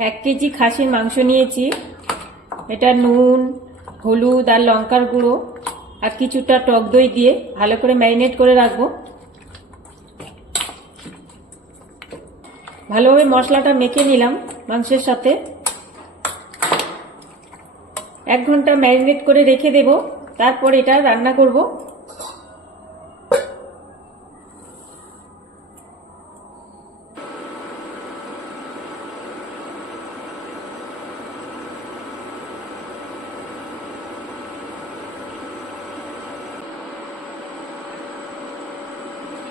1 KG খাসির মাংস নিয়েছি। এটা নুন, হলুদ আর লঙ্কার গুঁড়ো আর কিছুটা টক দই দিয়ে ভালো করে ম্যারিনেট করে রাখবো। ভালোভাবে মশলাটা মেখে নিলাম মাংসের সাথে। 1 ঘন্টা ম্যারিনেট করে রেখে দেব, তারপর এটা রান্না করব।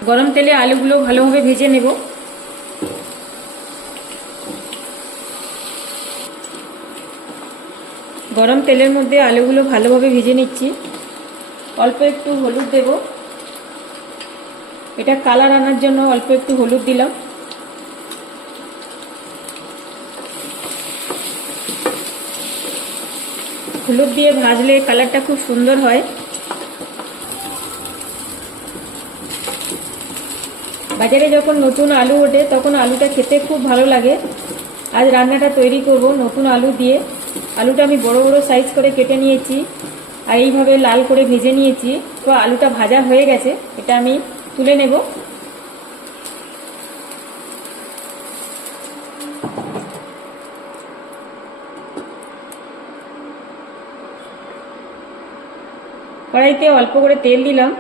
গরম তেলে আলুগুলো ভালোভাবে ভেজে নেব। গরম তেলের মধ্যে আলুগুলো ভালোভাবে ভেজে নিচ্ছি। অল্প একটু হলুদ দেব, এটা কালার আনার জন্য অল্প একটু হলুদ দিলাম। হলুদ দিয়ে ভাজলে কালারটা খুব সুন্দর হয়। বাজারে যখন নতুন আলু ওঠে তখন আলুটা খেতে খুব ভালো লাগে। আজ রান্নাটা তৈরি করব নতুন আলু দিয়ে। আলুটা আমি বড় বড় সাইজ করে কেটে নিয়েছি আর এইভাবে লাল করে ভেজে নিয়েছি। তো আলুটা ভাজা হয়ে গেছে, এটা আমি তুলে নেব। কড়াইতে অল্প করে তেল দিলাম।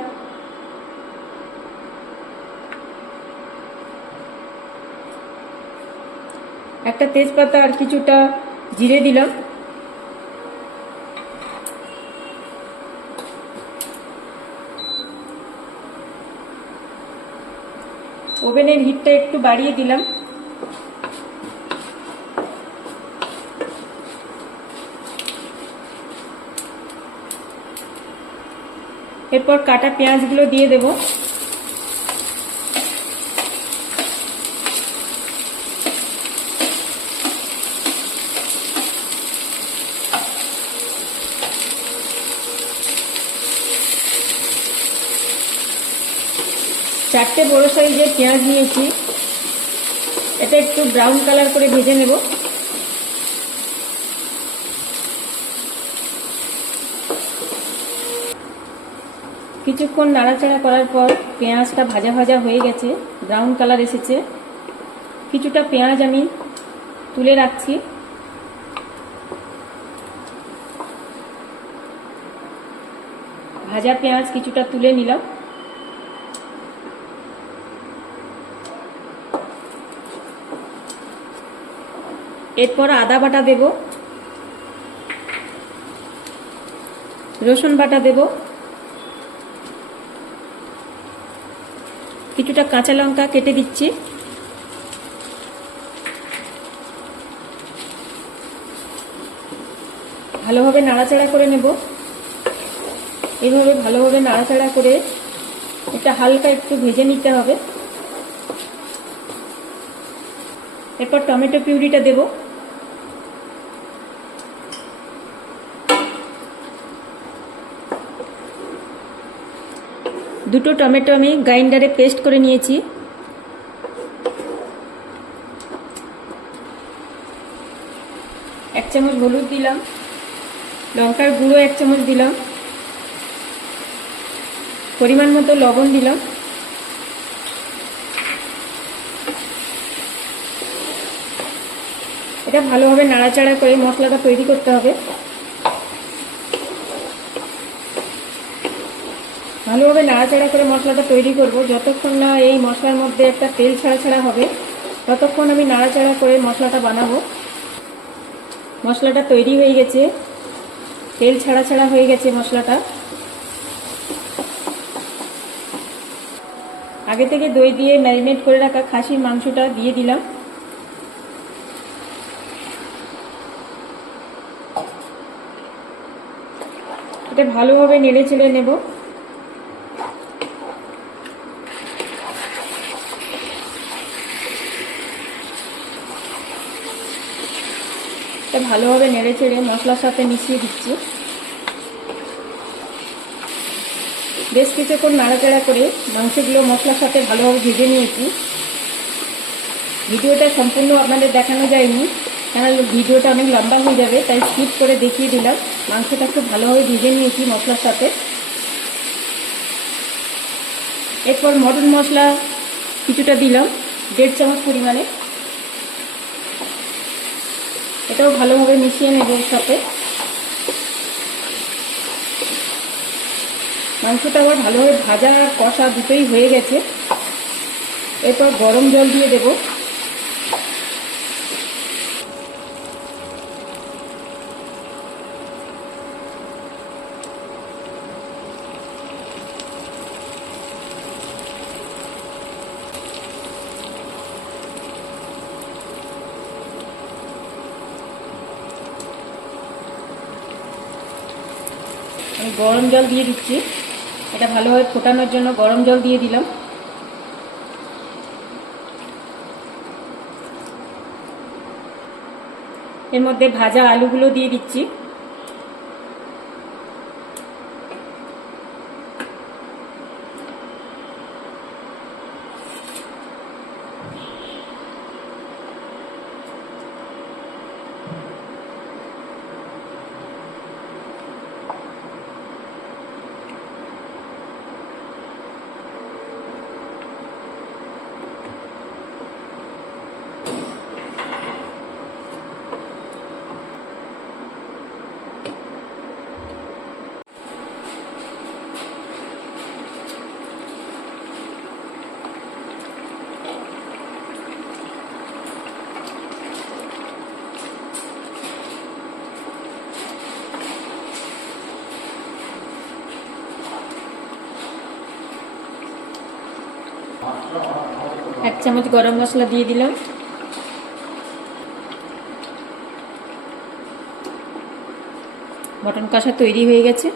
একটা তেজপাতা আর কিছুটা জিরে দিলাম। ওভেনের হিটটা একটু বাড়িয়ে দিলাম। এরপর কাটা পেঁয়াজগুলো দিয়ে দেব। চারটে বড় সাইজের পেঁয়াজ নিয়েছি, এটা একটু ব্রাউন কালার করে ভেজে নেব। কিছুক্ষণ নাড়াচাড়া করার পর পেঁয়াজটা ভাজা ভাজা হয়ে গেছে, ব্রাউন কালার এসেছে। কিছুটা পেঁয়াজ আমি তুলে রাখছি। ভাজা পেঁয়াজ কিছুটা তুলে নিলাম। এরপর আদা বাটা দেব, রসুন বাটা দেব, কিছুটা কাঁচা লঙ্কা কেটে দিচ্ছি। ভালোভাবে নাড়াচাড়া করে নেব। এইভাবে ভালোভাবে নাড়াচাড়া করে এটা হালকা একটু ভেজে নিতে হবে। এরপর টমেটো পিউরিটা দেব। দুটো টমেটো আমি গ্রাইন্ডারে পেস্ট করে নিয়েছি। 1 চামচ হলুদ দিলাম, লঙ্কার গুঁড়ো 1 চামচ দিলাম, পরিমাণ মতো লবণ দিলাম। এটা ভালোভাবে নাড়াচাড়া করে মশলাটা তৈরি করতে হবে। ভালোভাবে নাড়াচাড়া করে মশলাটা তৈরি করব। যতক্ষণ না এই মশলার মধ্যে একটা তেল ছাড়া ছাড়া হবে ততক্ষণ আমি নাড়াচাড়া করে মশলাটা বানাবো। মশলাটা তৈরি হয়ে গেছে, তেল ছাড়া ছাড়া হয়ে গেছে মশলাটা। আগে থেকে দই দিয়ে ম্যারিনেট করে রাখা খাসির মাংসটা দিয়ে দিলাম। এটা ভালোভাবে নেড়ে চেড়ে নেব। এটা ভালোভাবে নেড়ে চেড়ে মশলার সাথে মিশিয়ে দিচ্ছি। বেশ কিছুক্ষণ নাড়াচাড়া করে মাংসগুলো মশলার সাথে ভালোভাবে ভেজে নিয়েছি। ভিডিওটা সম্পূর্ণ আপনাদের দেখানো যায়নি, তাহলে ভিডিওটা অনেক লম্বা হয়ে যাবে, তাই স্কিপ করে দেখিয়ে দিলাম। মাংসটা একটু ভালোভাবে ভেজে নিয়েছি মশলার সাথে। এরপর মটন মশলা কিছুটা দিলাম, 1.5 চামচ পরিমাণে। এটাও ভালোভাবে মিশিয়ে নেব এর সাথে। মাংসটা আবার ভালোভাবে ভাজা আর কষা দুটোই হয়ে গেছে। এরপর গরম জল দিয়ে দেব। আমি গরম জল দিয়ে দিচ্ছি, এটা ভালোভাবে ফোটানোর জন্য গরম জল দিয়ে দিলাম। এর মধ্যে ভাজা আলুগুলো দিয়ে দিচ্ছি। এক চামচ গরম মশলা দিয়ে দিলাম। মটন কষা তৈরি হয়ে গেছে।